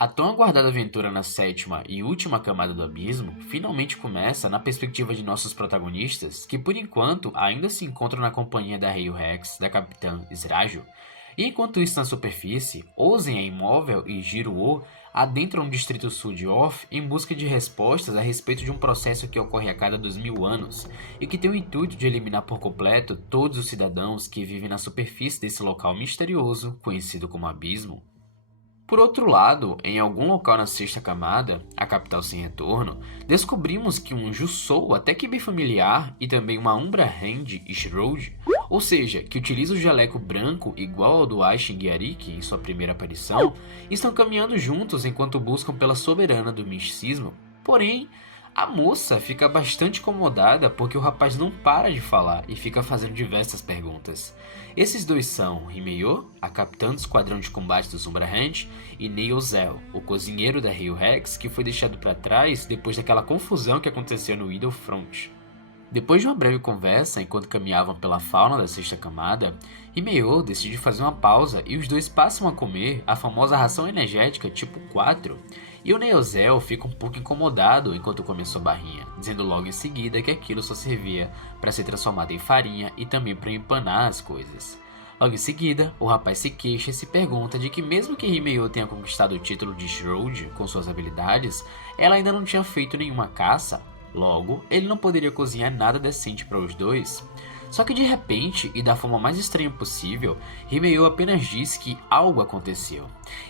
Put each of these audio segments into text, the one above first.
A tão aguardada aventura na sétima e última camada do abismo finalmente começa na perspectiva de nossos protagonistas, que por enquanto ainda se encontram na companhia da Rei Rex, da Capitã Srajo, e enquanto isso na superfície, Ozen é imóvel e Jiro-O adentram o distrito sul de Off em busca de respostas a respeito de um processo que ocorre a cada 2000 anos e que tem o intuito de eliminar por completo todos os cidadãos que vivem na superfície desse local misterioso conhecido como Abismo. Por outro lado, em algum local na sexta camada, a capital sem retorno, descobrimos que um Jusou até que bem familiar e também uma Umbra Hand Shroud, ou seja, que utiliza o jaleco branco igual ao do Aishin Gyariki em sua primeira aparição, estão caminhando juntos enquanto buscam pela soberana do misticismo. Porém, a moça fica bastante incomodada porque o rapaz não para de falar e fica fazendo diversas perguntas. Esses dois são Himeyo, a capitã do esquadrão de combate do Umbrahand, e Neozel, o cozinheiro da Rio Rex que foi deixado para trás depois daquela confusão que aconteceu no Idolfront. Depois de uma breve conversa enquanto caminhavam pela fauna da sexta camada, Himeyo decide fazer uma pausa e os dois passam a comer a famosa ração energética tipo 4, e o Neozel fica um pouco incomodado enquanto come sua barrinha, dizendo logo em seguida que aquilo só servia para ser transformado em farinha e também para empanar as coisas. Logo em seguida, o rapaz se queixa e se pergunta de que mesmo que Himeyo tenha conquistado o título de Shroud com suas habilidades, ela ainda não tinha feito nenhuma caça. Logo, ele não poderia cozinhar nada decente para os dois. Só que de repente, e da forma mais estranha possível, Himeyo apenas diz que algo aconteceu,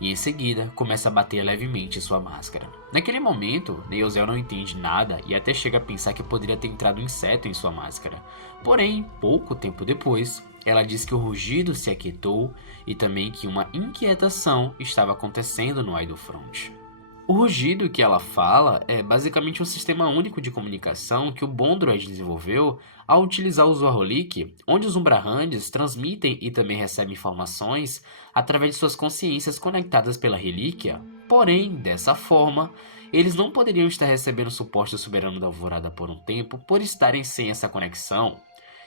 e em seguida começa a bater levemente em sua máscara. Naquele momento, Neozel não entende nada e até chega a pensar que poderia ter entrado um inseto em sua máscara. Porém, pouco tempo depois, ela diz que o rugido se aquietou e também que uma inquietação estava acontecendo no Idolfront. O rugido que ela fala é basicamente um sistema único de comunicação que o Bondroid desenvolveu ao utilizar o Zoaholic, onde os Umbrahands transmitem e também recebem informações através de suas consciências conectadas pela relíquia. Porém, dessa forma, eles não poderiam estar recebendo suporte do Soberano da Alvorada por um tempo por estarem sem essa conexão.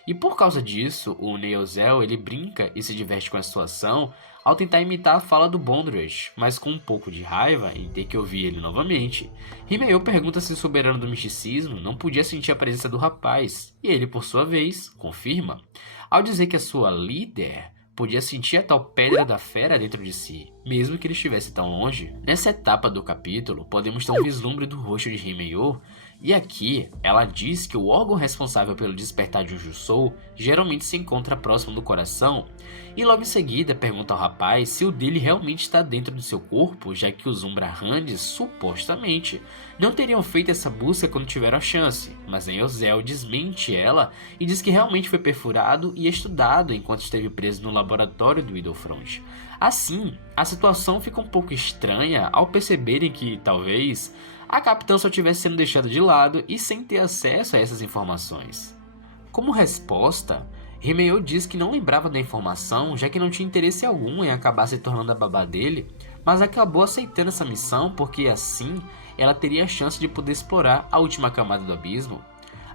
E por causa disso, o Neozel ele brinca e se diverte com a situação ao tentar imitar a fala do Bondroid, mas com um pouco de raiva em ter que ouvir ele novamente. Himeyo pergunta se o Soberano do Misticismo não podia sentir a presença do rapaz, e ele, por sua vez, confirma, ao dizer que a sua líder podia sentir a tal pedra da fera dentro de si, mesmo que ele estivesse tão longe. Nessa etapa do capítulo, podemos ter um vislumbre do rosto de Himeyo, e aqui ela diz que o órgão responsável pelo despertar de um Jusou geralmente se encontra próximo do coração, e logo em seguida pergunta ao rapaz se o dele realmente está dentro do seu corpo, já que os Umbrahands supostamente não teriam feito essa busca quando tiveram a chance, mas Neozel desmente ela e diz que realmente foi perfurado e estudado enquanto esteve preso no laboratório do Idolfront. Assim, a situação fica um pouco estranha ao perceberem que, talvez, a capitã só tivesse sendo deixada de lado e sem ter acesso a essas informações. Como resposta, Himeyo diz que não lembrava da informação, já que não tinha interesse algum em acabar se tornando a babá dele, mas acabou aceitando essa missão porque assim ela teria a chance de poder explorar a última camada do abismo.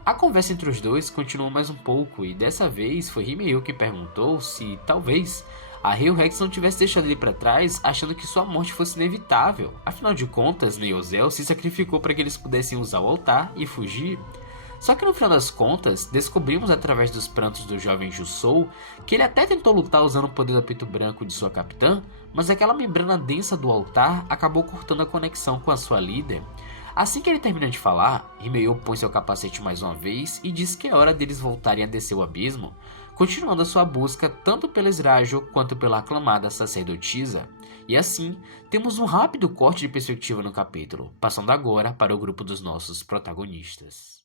A conversa entre os dois continuou mais um pouco e dessa vez foi Himeyo que perguntou se, talvez, a Rio Rex não tivesse deixado ele para trás achando que sua morte fosse inevitável. Afinal de contas, Neozel se sacrificou para que eles pudessem usar o altar e fugir. Só que no final das contas, descobrimos através dos prantos do jovem Jusou que ele até tentou lutar usando o poder do apito branco de sua capitã, mas aquela membrana densa do altar acabou cortando a conexão com a sua líder. Assim que ele termina de falar, Himeyo põe seu capacete mais uma vez e diz que é hora deles voltarem a descer o abismo, continuando a sua busca tanto pela Srajo quanto pela aclamada sacerdotisa. E assim, temos um rápido corte de perspectiva no capítulo, passando agora para o grupo dos nossos protagonistas.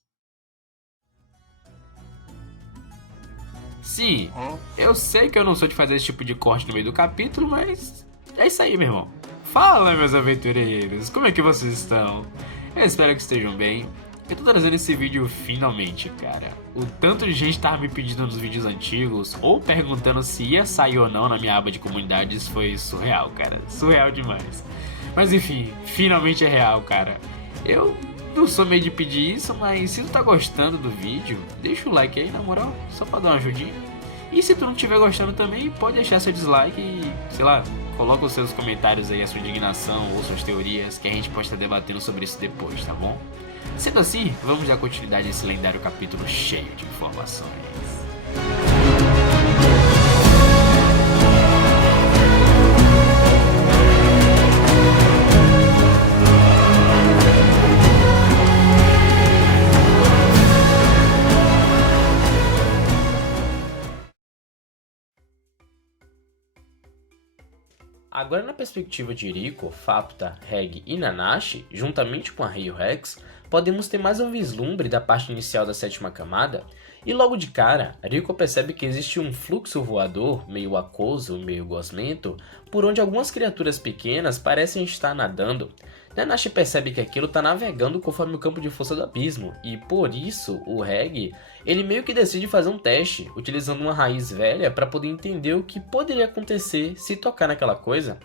Sim, eu sei que eu não sou de fazer esse tipo de corte no meio do capítulo, mas é isso aí, meu irmão. Fala, meus aventureiros, como é que vocês estão? Eu espero que estejam bem. Eu tô trazendo esse vídeo finalmente, cara. O tanto de gente tava me pedindo nos vídeos antigos ou perguntando se ia sair ou não na minha aba de comunidades foi surreal, cara. Surreal demais. Mas enfim, finalmente é real, cara. Eu não sou meio de pedir isso, mas se tu tá gostando do vídeo, deixa o like aí, na moral, só pra dar uma ajudinha. E se tu não estiver gostando também, pode deixar seu dislike e, sei lá, coloca os seus comentários aí, a sua indignação ou suas teorias, que a gente pode estar debatendo sobre isso depois, tá bom? Sendo assim, vamos dar continuidade a esse lendário capítulo cheio de informações. Agora, na perspectiva de Rico, Fapta, Reg e Nanashi, juntamente com a Rei Rex, podemos ter mais um vislumbre da parte inicial da sétima camada, e logo de cara, Rico percebe que existe um fluxo voador, meio aquoso, meio gosmento, por onde algumas criaturas pequenas parecem estar nadando. Nanashi percebe que aquilo está navegando conforme o campo de força do abismo, e por isso, o Reg, ele meio que decide fazer um teste, utilizando uma raiz velha para poder entender o que poderia acontecer se tocar naquela coisa.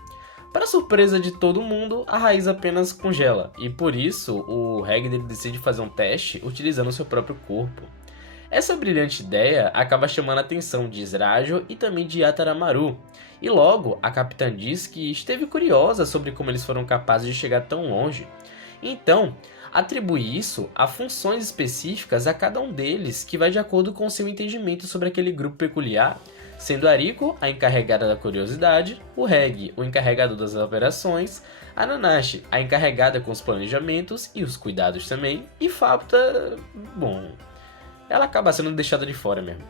Para surpresa de todo mundo, a raiz apenas congela, e por isso o Reg decide fazer um teste utilizando seu próprio corpo. Essa brilhante ideia acaba chamando a atenção de Izrajo e também de Yataramaru, e logo a capitã diz que esteve curiosa sobre como eles foram capazes de chegar tão longe. Então, atribui isso a funções específicas a cada um deles, que vai de acordo com seu entendimento sobre aquele grupo peculiar, sendo a Rico a encarregada da curiosidade, o Reg o encarregado das operações, a Nanashi a encarregada com os planejamentos e os cuidados também, e Fapta, bom, ela acaba sendo deixada de fora mesmo.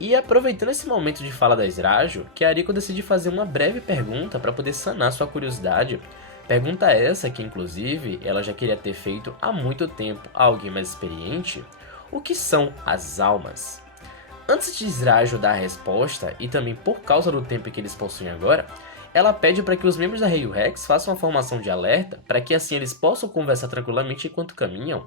E aproveitando esse momento de fala da Izrajo, que a Rico decide fazer uma breve pergunta para poder sanar sua curiosidade. Pergunta essa que, inclusive, ela já queria ter feito há muito tempo a alguém mais experiente. O que são as almas? Antes de Izrajo dar a resposta, e também por causa do tempo que eles possuem agora, ela pede para que os membros da Rei Rex façam uma formação de alerta, para que assim eles possam conversar tranquilamente enquanto caminham.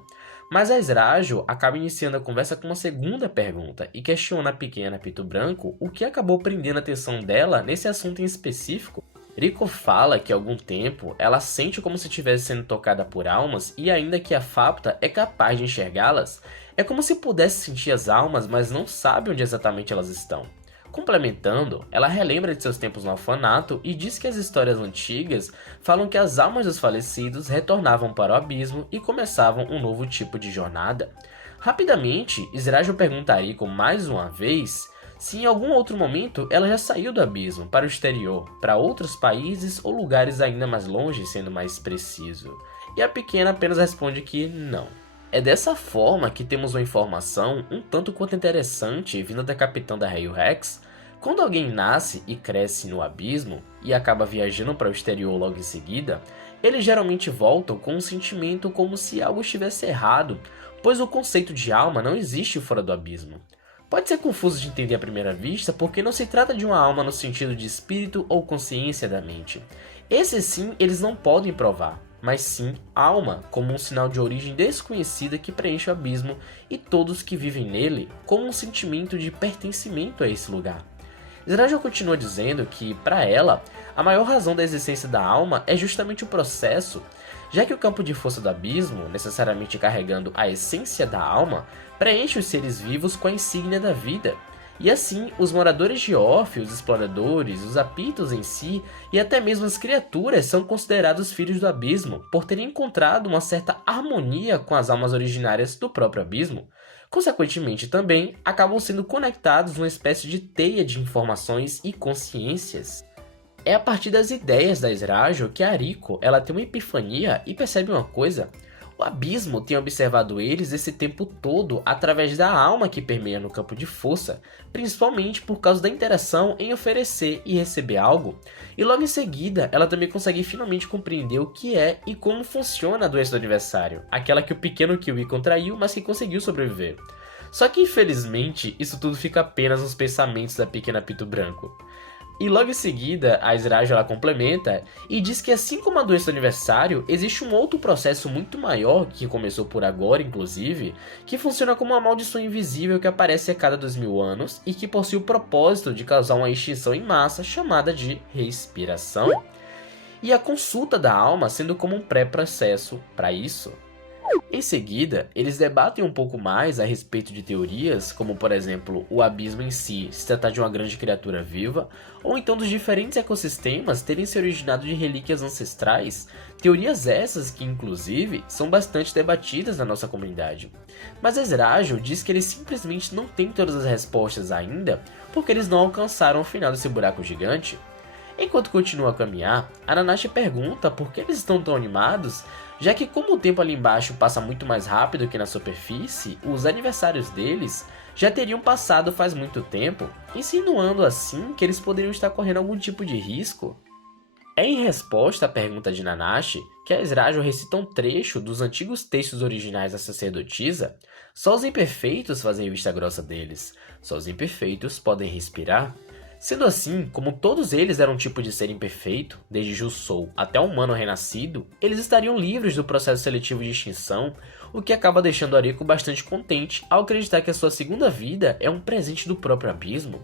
Mas a Izrajo acaba iniciando a conversa com uma segunda pergunta e questiona a pequena Pito Branco o que acabou prendendo a atenção dela nesse assunto em específico. Rico fala que há algum tempo ela sente como se estivesse sendo tocada por almas e ainda que a Fapta é capaz de enxergá-las, é como se pudesse sentir as almas, mas não sabe onde exatamente elas estão. Complementando, ela relembra de seus tempos no orfanato e diz que as histórias antigas falam que as almas dos falecidos retornavam para o abismo e começavam um novo tipo de jornada. Rapidamente, Izrajo pergunta a Rico mais uma vez se em algum outro momento ela já saiu do abismo para o exterior, para outros países ou lugares ainda mais longe, sendo mais preciso. E a pequena apenas responde que não. É dessa forma que temos uma informação um tanto quanto interessante vinda da capitã da Rei Rex. Quando alguém nasce e cresce no abismo e acaba viajando para o exterior logo em seguida, eles geralmente voltam com um sentimento como se algo estivesse errado, pois o conceito de alma não existe fora do abismo. Pode ser confuso de entender à primeira vista porque não se trata de uma alma no sentido de espírito ou consciência da mente. Esse sim eles não podem provar, mas sim alma, como um sinal de origem desconhecida que preenche o abismo e todos que vivem nele como um sentimento de pertencimento a esse lugar. Izrajo continua dizendo que, para ela, a maior razão da existência da alma é justamente o processo, já que o campo de força do abismo, necessariamente carregando a essência da alma, preenche os seres vivos com a insígnia da vida. E assim, os moradores de Orfe, os exploradores, os apitos em si e até mesmo as criaturas são considerados filhos do abismo, por terem encontrado uma certa harmonia com as almas originárias do próprio abismo. Consequentemente também, acabam sendo conectados numa espécie de teia de informações e consciências. É a partir das ideias da Izrajo que a Rico ela tem uma epifania e percebe uma coisa. O abismo tem observado eles esse tempo todo através da alma que permeia no campo de força, principalmente por causa da interação em oferecer e receber algo, e logo em seguida ela também consegue finalmente compreender o que é e como funciona a doença do aniversário, aquela que o pequeno Kiwi contraiu, mas que conseguiu sobreviver. Só que infelizmente isso tudo fica apenas nos pensamentos da pequena Pito Branco. E logo em seguida, a Izrajo ela complementa e diz que assim como a doença do aniversário, existe um outro processo muito maior, que começou por agora inclusive, que funciona como uma maldição invisível que aparece a cada 2000 anos e que possui o propósito de causar uma extinção em massa chamada de respiração. E a consulta da alma sendo como um pré-processo para isso. Em seguida, eles debatem um pouco mais a respeito de teorias, como por exemplo, o abismo em si se tratar de uma grande criatura viva, ou então dos diferentes ecossistemas terem se originado de relíquias ancestrais, teorias essas que inclusive são bastante debatidas na nossa comunidade. Mas Ezrajul diz que eles simplesmente não têm todas as respostas ainda, porque eles não alcançaram o final desse buraco gigante. Enquanto continua a caminhar, Ananashi pergunta por que eles estão tão animados, já que como o tempo ali embaixo passa muito mais rápido que na superfície, os aniversários deles já teriam passado faz muito tempo, insinuando assim que eles poderiam estar correndo algum tipo de risco. É em resposta à pergunta de Nanashi que a Ezrajul recita um trecho dos antigos textos originais da sacerdotisa. Só os imperfeitos fazem vista grossa deles, só os imperfeitos podem respirar. Sendo assim, como todos eles eram um tipo de ser imperfeito, desde Jusou até o humano renascido, eles estariam livres do processo seletivo de extinção, o que acaba deixando Ariko bastante contente ao acreditar que a sua segunda vida é um presente do próprio abismo.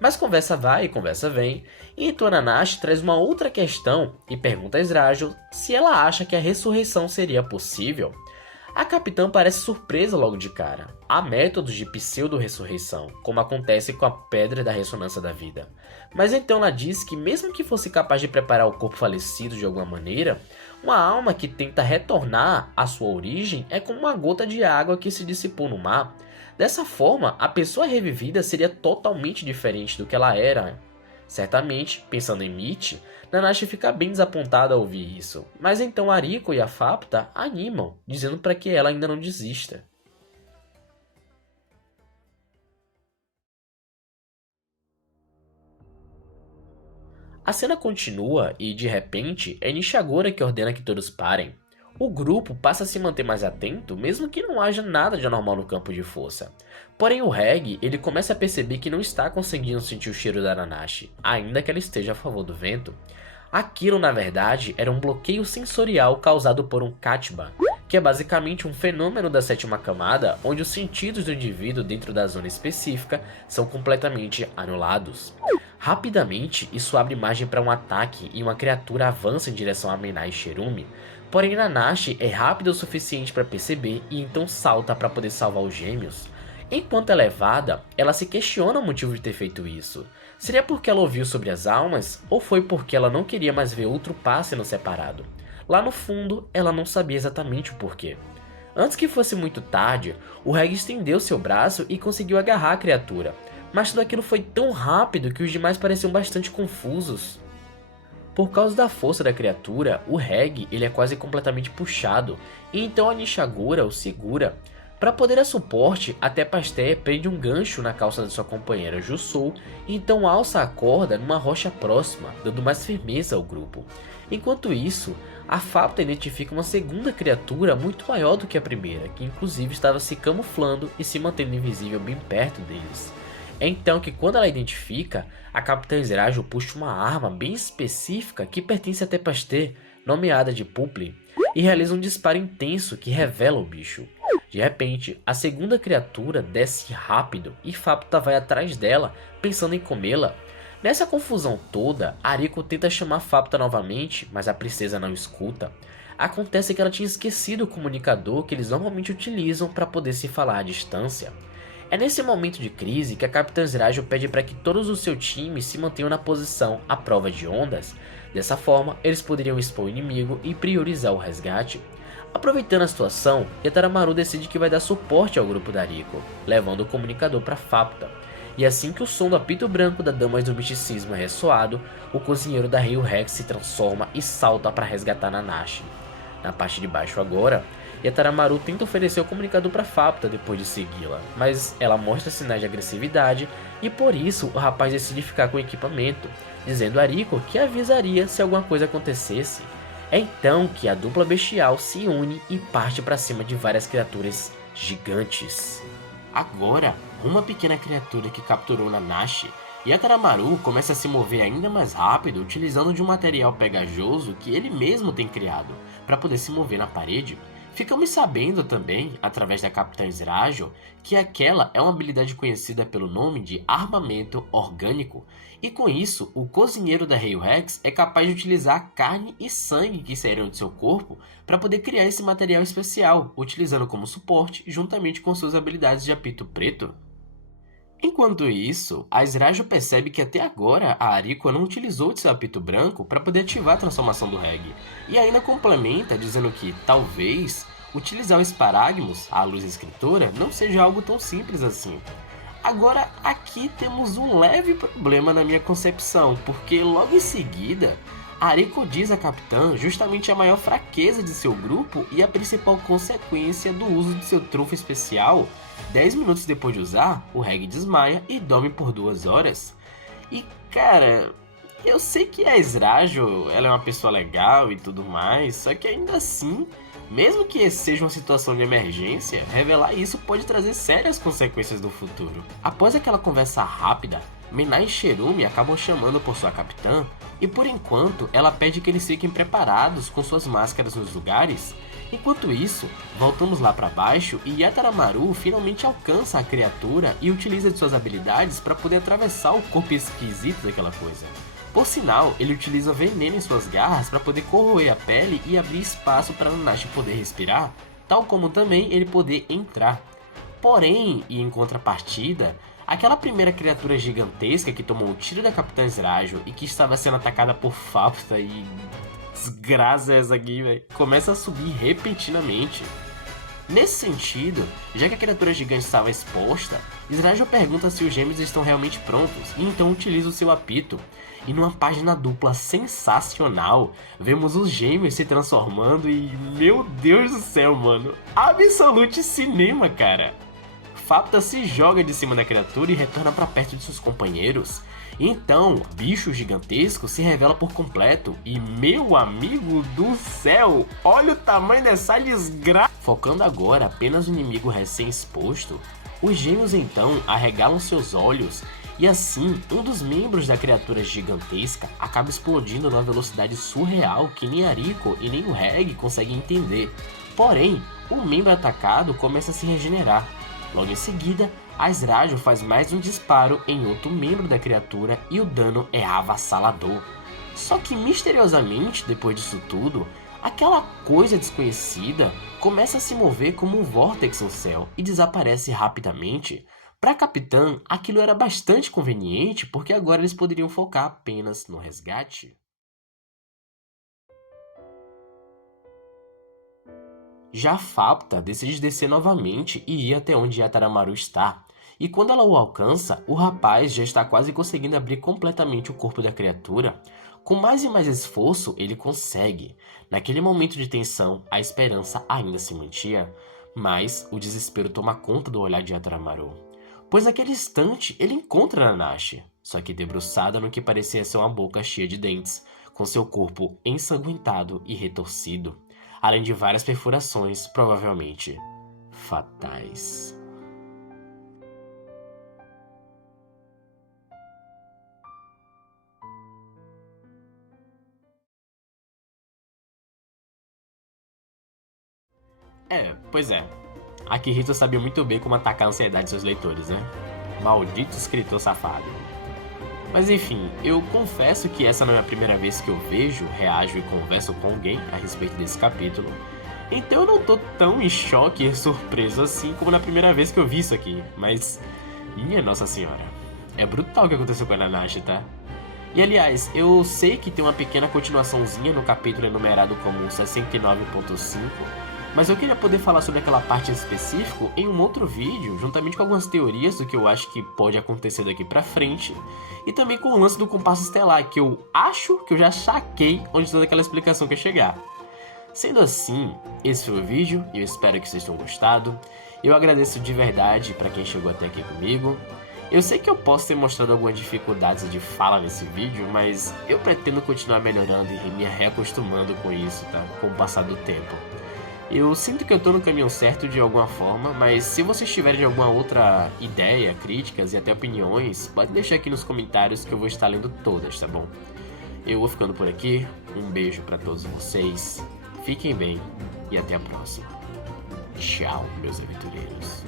Mas conversa vai e conversa vem, e então Nanashi traz uma outra questão e pergunta a Ezrajul se ela acha que a ressurreição seria possível. A capitã parece surpresa logo de cara. Há métodos de pseudo-ressurreição, como acontece com a pedra da ressonância da vida. Mas então ela diz que mesmo que fosse capaz de preparar o corpo falecido de alguma maneira, uma alma que tenta retornar à sua origem é como uma gota de água que se dissipou no mar. Dessa forma, a pessoa revivida seria totalmente diferente do que ela era. Certamente, pensando em Mitch, Nanashi fica bem desapontada ao ouvir isso, mas então Ariko e a Fapta animam, dizendo para que ela ainda não desista. A cena continua e, de repente, é Nishagora que ordena que todos parem. O grupo passa a se manter mais atento, mesmo que não haja nada de anormal no campo de força. Porém o Reg, ele começa a perceber que não está conseguindo sentir o cheiro da Nanashi, ainda que ela esteja a favor do vento. Aquilo, na verdade, era um bloqueio sensorial causado por um Katba, que é basicamente um fenômeno da sétima camada, onde os sentidos do indivíduo dentro da zona específica são completamente anulados. Rapidamente, isso abre margem para um ataque e uma criatura avança em direção a Menai Sherumi. Porém, Nanashi é rápida o suficiente para perceber e então salta para poder salvar os gêmeos. Enquanto é levada, ela se questiona o motivo de ter feito isso. Seria porque ela ouviu sobre as almas, ou foi porque ela não queria mais ver outro par sendo separado? Lá no fundo, ela não sabia exatamente o porquê. Antes que fosse muito tarde, o Reg estendeu seu braço e conseguiu agarrar a criatura. Mas tudo aquilo foi tão rápido que os demais pareciam bastante confusos. Por causa da força da criatura, o Reg ele é quase completamente puxado, e então a Nishagora o segura. Para poder dar suporte, até Pasté prende um gancho na calça de sua companheira Jusou e então alça a corda numa rocha próxima, dando mais firmeza ao grupo. Enquanto isso, a Fapta identifica uma segunda criatura muito maior do que a primeira, que inclusive estava se camuflando e se mantendo invisível bem perto deles. É então que quando ela identifica, a Capitã Ezrajul puxa uma arma bem específica que pertence a Tepasté, nomeada de Pupli, e realiza um disparo intenso que revela o bicho. De repente, a segunda criatura desce rápido e Fapta vai atrás dela, pensando em comê-la. Nessa confusão toda, Ariko tenta chamar Fapta novamente, mas a princesa não escuta. Acontece que ela tinha esquecido o comunicador que eles normalmente utilizam para poder se falar à distância. É nesse momento de crise que a Capitã Ezrajul pede para que todos o seu time se mantenham na posição à prova de ondas. Dessa forma, eles poderiam expor o inimigo e priorizar o resgate. Aproveitando a situação, Yataramaru decide que vai dar suporte ao grupo da Ariko, levando o comunicador para Fapta. E assim que o som do apito branco da Damas do Misticismo é ressoado, o cozinheiro da Rio Rex se transforma e salta para resgatar Nanashi. Na parte de baixo agora, Yataramaru tenta oferecer o comunicador para Fapta depois de segui-la, mas ela mostra sinais de agressividade e por isso o rapaz decide ficar com o equipamento, dizendo a Ariko que avisaria se alguma coisa acontecesse. É então que a dupla bestial se une e parte para cima de várias criaturas gigantes. Agora, uma pequena criatura que capturou Nanashi, Yataramaru começa a se mover ainda mais rápido utilizando de um material pegajoso que ele mesmo tem criado, para poder se mover na parede. Ficamos sabendo também, através da Capitã Ezreal, que aquela é uma habilidade conhecida pelo nome de armamento orgânico, e com isso, o cozinheiro da Rei Rex é capaz de utilizar a carne e sangue que saíram de seu corpo para poder criar esse material especial, utilizando como suporte juntamente com suas habilidades de apito preto. Enquanto isso, a Ezreal percebe que até agora a Ariko não utilizou de seu apito branco para poder ativar a transformação do Reg, e ainda complementa dizendo que, talvez, utilizar o Sparagmus, a luz escritora, não seja algo tão simples assim. Agora, aqui temos um leve problema na minha concepção, porque logo em seguida, a Ariko diz à Capitã justamente a maior fraqueza de seu grupo e a principal consequência do uso de seu trunfo especial. 10 minutos depois de usar, o Reg desmaia e dorme por 2 horas. E cara, eu sei que a Ezreal, ela é uma pessoa legal e tudo mais, só que ainda assim, mesmo que seja uma situação de emergência, revelar isso pode trazer sérias consequências no futuro. Após aquela conversa rápida, Menai e Cherumi acabam chamando por sua capitã, e por enquanto ela pede que eles fiquem preparados com suas máscaras nos lugares. Enquanto isso, voltamos lá para baixo e Yataramaru finalmente alcança a criatura e utiliza de suas habilidades para poder atravessar o corpo esquisito daquela coisa. Por sinal, ele utiliza veneno em suas garras para poder corroer a pele e abrir espaço para Nanashi poder respirar, tal como também ele poder entrar. Porém, e em contrapartida, aquela primeira criatura gigantesca que tomou o tiro da Capitã Ezreal e que estava sendo atacada por Fausta e... desgraça essa aqui, velho, começa a subir repentinamente. Nesse sentido, já que a criatura gigante estava exposta, Ezreal pergunta se os gêmeos estão realmente prontos e então utiliza o seu apito. E numa página dupla sensacional, vemos os gêmeos se transformando e... meu Deus do céu, mano, absolute cinema, cara! Fausta se joga de cima da criatura e retorna para perto de seus companheiros. Então, o bicho gigantesco se revela por completo e, meu amigo do céu, olha o tamanho dessa desgraça! Focando agora apenas no inimigo recém-exposto, os gêmeos então arregalam seus olhos e assim, um dos membros da criatura gigantesca acaba explodindo numa velocidade surreal que nem Ariko e nem o Reg conseguem entender. Porém, o membro atacado começa a se regenerar. Logo em seguida, a Ezreal faz mais um disparo em outro membro da criatura e o dano é avassalador. Só que misteriosamente, depois disso tudo, aquela coisa desconhecida começa a se mover como um vórtex no céu e desaparece rapidamente. Para a Capitã, aquilo era bastante conveniente porque agora eles poderiam focar apenas no resgate. Já Fausta decide descer novamente e ir até onde Yataramaru está. E quando ela o alcança, o rapaz já está quase conseguindo abrir completamente o corpo da criatura. Com mais e mais esforço, ele consegue. Naquele momento de tensão, a esperança ainda se mantinha, mas o desespero toma conta do olhar de Yataramaru. Pois naquele instante ele encontra Nanashi, só que debruçada no que parecia ser uma boca cheia de dentes, com seu corpo ensanguentado e retorcido, além de várias perfurações, provavelmente fatais. Pois é. Akihito sabia muito bem como atacar a ansiedade de seus leitores, né? Maldito escritor safado. Mas enfim, eu confesso que essa não é a primeira vez que eu vejo, reajo e converso com alguém a respeito desse capítulo. Então eu não tô tão em choque e surpreso assim como na primeira vez que eu vi isso aqui. Mas, minha Nossa Senhora, é brutal o que aconteceu com a Nanashi, tá? E aliás, eu sei que tem uma pequena continuaçãozinha no capítulo enumerado como 69.5, mas eu queria poder falar sobre aquela parte em específico em um outro vídeo, juntamente com algumas teorias do que eu acho que pode acontecer daqui pra frente, e também com o lance do compasso estelar, que eu acho que eu já saquei onde toda aquela explicação quer chegar. Sendo assim, esse foi o vídeo e eu espero que vocês tenham gostado. Eu agradeço de verdade para quem chegou até aqui comigo. Eu sei que eu posso ter mostrado algumas dificuldades de fala nesse vídeo, mas eu pretendo continuar melhorando e me reacostumando com isso, tá? Com o passar do tempo. Eu sinto que eu tô no caminho certo de alguma forma, mas se vocês tiverem alguma outra ideia, críticas e até opiniões, pode deixar aqui nos comentários que eu vou estar lendo todas, tá bom? Eu vou ficando por aqui, um beijo pra todos vocês, fiquem bem e até a próxima. Tchau, meus aventureiros.